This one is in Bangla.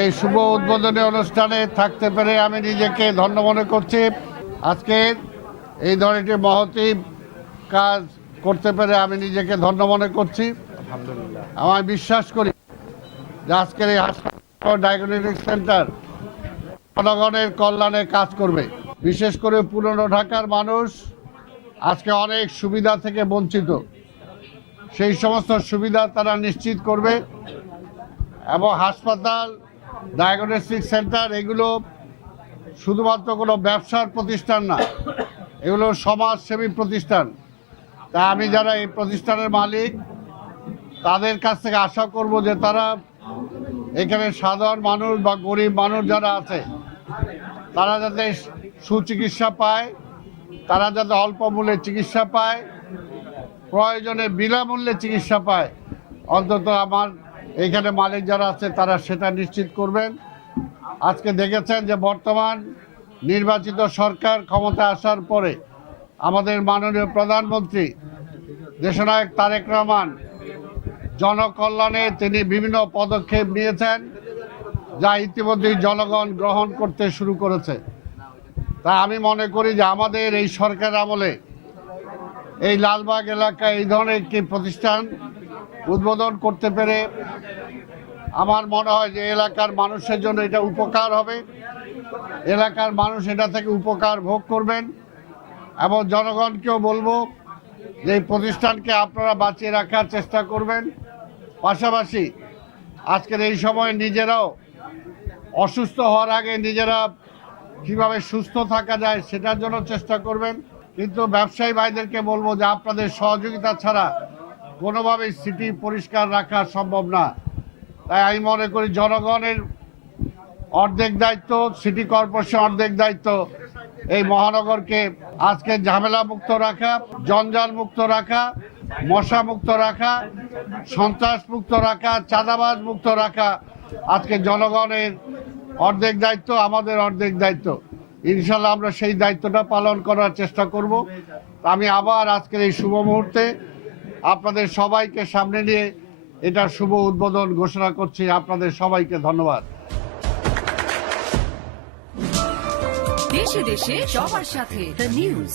এই শুভ উদ্বোধনী অনুষ্ঠানে থাকতে পেরে আমি নিজেকে ধন্য মনে করছি। আজকে এই ধরনের মহতী কাজ করতে পেরে আমি নিজেকে ধন্য মনে করছি। আমি বিশ্বাস করি যে আজকের এই হাসপাতাল ডায়াগনস্টিক সেন্টার জনগণের কল্যাণে কাজ করবে। বিশেষ করে পুরনো ঢাকার মানুষ আজকে অনেক সুবিধা থেকে বঞ্চিত, সেই সমস্ত সুবিধা তারা নিশ্চিত করবে। এবং হাসপাতাল ডায়াগনস্টিক সেন্টার এগুলো শুধুমাত্র কোনো ব্যবসার প্রতিষ্ঠান না, এগুলো সমাজসেবী প্রতিষ্ঠান। তা আমি যারা এই প্রতিষ্ঠানের মালিক তাদের কাছ থেকে আশা করব যে তারা এখানে সাধারণ মানুষ বা গরিব মানুষ যারা আছে তারা যাতে সুচিকিৎসা পায়, তারা যাতে অল্প মূল্যে চিকিৎসা পায়, প্রয়োজনে বিনামূল্যে চিকিৎসা পায়, অন্তত আমার এইখানে মালিক যারা আছে তারা সেটা নিশ্চিত করবেন। আজকে দেখেছেন যে বর্তমান নির্বাচিত সরকার ক্ষমতা আসার পরে আমাদের মাননীয় প্রধানমন্ত্রী দেশনায়ক তারেক রহমান জনকল্যাণে তিনি বিভিন্ন পদক্ষেপ নিয়েছেন, যা ইতিমধ্যেই জনগণ গ্রহণ করতে শুরু করেছে। তা আমি মনে করি যে আমাদের এই সরকার আমলে এই লালবাগ এলাকায় এই ধরনের একটি প্রতিষ্ঠান উদ্বোধন করতে পেরে আমার মনে হয় যে এলাকার মানুষের জন্য এটা উপকার হবে, এলাকার মানুষ এটা থেকে উপকার ভোগ করবেন। এবং জনগণকেও বলবো যে এই প্রতিষ্ঠানকে আপনারা বাঁচিয়ে রাখার চেষ্টা করবেন। পাশাপাশি আজকের এই সময় নিজেরাও অসুস্থ হওয়ার আগে নিজেরা কীভাবে সুস্থ থাকা যায় সেটার জন্য চেষ্টা করবেন। কিন্তু ব্যবসায়ী ভাইদেরকে বলবো যে আপনাদের সহযোগিতা ছাড়া কোনোভাবেই সিটি পরিষ্কার রাখা সম্ভব না। তাই আমি মনে করি জনগণের অর্ধেক দায়িত্ব, সিটি কর্পোরেশন অর্ধেক দায়িত্ব এই মহানগরকে আজকে ঝামেলা মুক্ত রাখা, জঞ্জাল মুক্ত রাখা, মশা মুক্ত রাখা, সন্ত্রাস মুক্ত রাখা, চাঁদাবাজ মুক্ত রাখা আজকে জনগণের অর্ধেক দায়িত্ব, আমাদের অর্ধেক দায়িত্ব। ইনশাল্লাহ আমরা সেই দায়িত্বটা পালন করার চেষ্টা করব। আমি আবার আজকের এই শুভ মুহূর্তে আপনাদের সবাইকে সামনে নিয়ে এটা শুভ উদ্বোধন ঘোষণা করছি। আপনাদের সবাইকে ধন্যবাদ। দেশে দেশে সবার সাথে দ্য নিউজ।